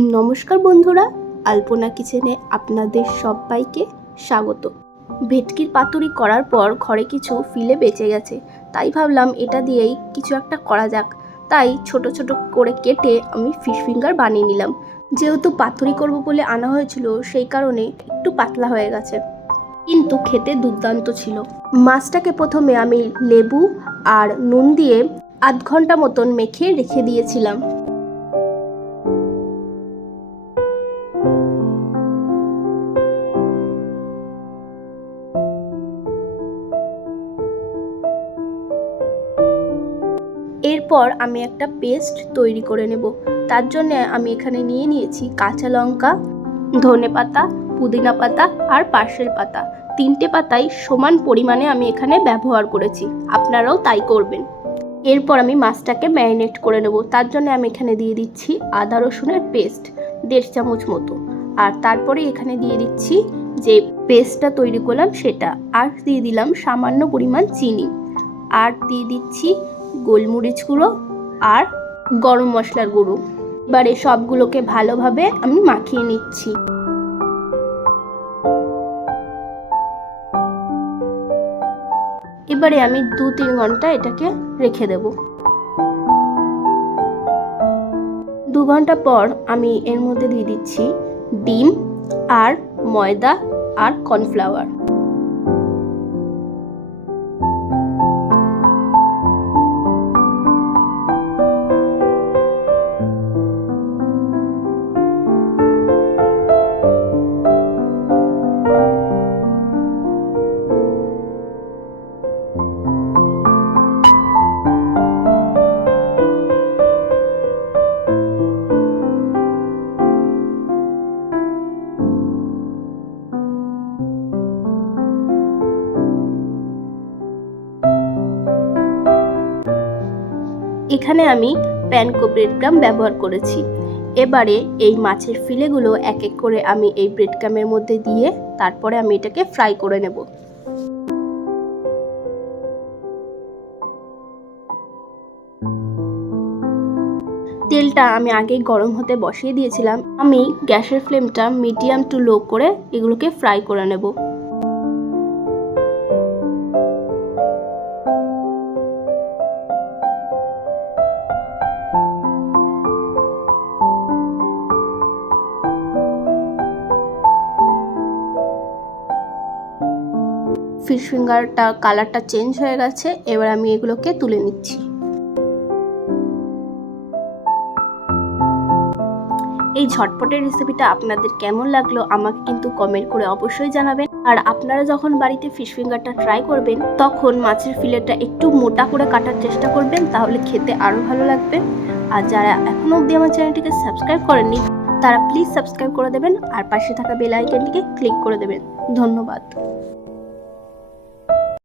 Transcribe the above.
নমস্কার বন্ধুরা, আলপনা কিচেনে আপনাদের সবাইকে স্বাগত। ভেটকির পাতুরি করার পর ঘরে কিছু ফিলে বেঁচে গেছে, তাই ভাবলাম এটা দিয়েই কিছু একটা করা যাক। তাই ছোট ছোট করে কেটে আমি ফিশ ফিঙ্গার বানিয়ে নিলাম। যেহেতু পাতুরি করব বলে আনা হয়েছিল, সেই কারণে একটু পাতলা হয়ে গেছে। কিন্তু খেতে দুর্দান্ত ছিল। মাছটাকে প্রথমে আমি লেবু আর নুন দিয়ে আধ ঘণ্টা মতন মেখে রেখে দিয়েছিলাম। এরপর আমি একটা পেস্ট তৈরি করে নেব। তার জন্য আমি এখানে নিয়ে নিয়েছি কাঁচা লঙ্কা, ধনে পাতা, পুদিনা পাতা আর পার্সেল পাতা। তিনটে পাতাই সমান পরিমাণে আমি এখানে ব্যবহার করেছি। আপনারাও তাই করবেন। এরপর আমি মাছটাকে ম্যারিনেট করে নেব। তার জন্য আমি এখানে দিয়ে দিচ্ছি আদা রসুনের পেস্ট, দেড় চামচ মতো। আর তারপরে এখানে দিয়ে দিচ্ছি যে পেস্টটা তৈরি করলাম সেটা। আর দিয়ে দিলাম সামান্য পরিমাণ চিনি। আর দিয়ে দিচ্ছি গোলমরিচ গুঁড়ো আর গরম মশলার গুঁড়ো। এবারে সবগুলোকে ভালোভাবে আমি মাখিয়ে নিচ্ছি। এবারে আমি দু তিন ঘণ্টা এটাকে রেখে দেব। দু ঘণ্টা পর আমি এর মধ্যে দিয়ে দিচ্ছি ডিম আর ময়দা আর কর্নফ্লাওয়ার। এখানে আমি প্যানকো ব্রেড ক্রাম ব্যবহার করেছি। এবারে এই মাছের ফিলেগুলো এক এক করে আমি এই ব্রেড ক্রামের মধ্যে দিয়ে তারপরে আমি এটাকে ফ্রাই করে নেব। তেলটা আমি আগেই গরম হতে বসিয়ে দিয়েছিলাম। আমি গ্যাসের ফ্লেমটা মিডিয়াম টু লো করে এগুলোকে ফ্রাই করে নেব। ফিশ ফিঙ্গারটা কালারটা চেঞ্জ হয়ে গেছে, এবার আমি এগুলোকে তুলে নিচ্ছি। এই ঝটপটের রেসিপিটা আপনাদের কেমন লাগল আমাকে কিন্তু কমেন্ট করে অবশ্যই জানাবেন। আর আপনারা যখন বাড়িতে ফিশ ফিঙ্গারটা ট্রাই করবেন, তখন মাছের ফিলেটা একটু মোটা করে কাটার চেষ্টা করবেন, তাহলে খেতে আরও ভালো লাগবে। আর যারা এখনও অবধি আমার চ্যানেলটিকে সাবস্ক্রাইব করেননি, তারা প্লিজ সাবস্ক্রাইব করে দেবেন, আর পাশে থাকা বেল আইকনটিকে ক্লিক করে দেবেন। ধন্যবাদ।